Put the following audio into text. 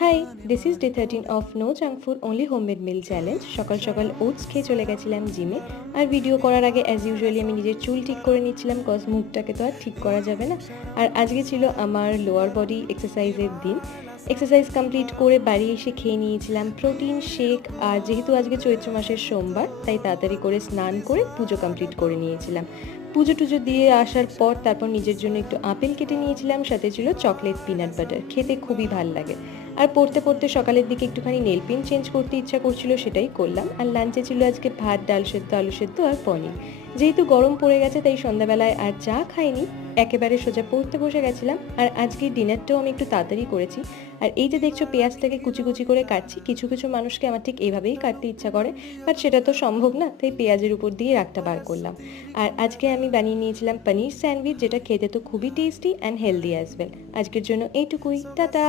Hi, this is day 13 of No Junk Food Only Homemade Meal Challenge. সকাল সকাল oats খেয়ে চলে গেছিলাম জিমে। আর ভিডিও করার আগে অ্যাজ ইউজুয়ালি আমি নিজের চুল ঠিক করে নিচ্ছিলাম, কজ মুখটাকে তো আর ঠিক করা যাবে না। আর আজকে ছিল আমার লোয়ার বডি এক্সারসাইজের দিন। এক্সারসাইজ কমপ্লিট করে বাড়ি এসে খেয়ে নিয়েছিলাম প্রোটিন শেক। আর যেহেতু আজকে চৈত্র মাসের সোমবার, তাই তাড়াতাড়ি করে স্নান করে পুজো কমপ্লিট করে নিয়েছিলাম। পুজো টুজো দিয়ে আসার পর তারপর নিজের জন্য একটু আপেল কেটে নিয়েছিলাম, সাথে ছিল চকলেট পিনাট বাটার, খেতে খুবই ভাল লাগে। আর পড়তে পড়তে সকালের দিকে একটুখানি নেল পেন্ট চেঞ্জ করতে ইচ্ছা করছিল, সেটাই করলাম। আর লাঞ্চে ছিল আজকে ভাত, ডাল সেদ্ধ, আলু সেদ্ধ আর পনির। যেহেতু গরম পড়ে গেছে তাই সন্ধ্যাবেলায় আর চা খাইনি, একেবারে সোজা পড়তে বসে গেছিলাম। আর আজকে ডিনারটাও আমি একটু তাড়াতাড়ি করেছি। আর এই যে দেখছো পেঁয়াজটাকে কুচি কুচি করে কাটছি, কিছু কিছু মানুষকে আমার ঠিক এইভাবেই কাটতে ইচ্ছা করে, বাট সেটা তো সম্ভব না, তাই পেঁয়াজের উপর দিয়ে রাগটা বার করলাম। আর আজকে আমি বানিয়ে নিয়েছিলাম পনির স্যান্ডউইচ, যেটা খেতে তো খুবই tasty and healthy as well. আজকের জন্য এইটুকুই, টাটা।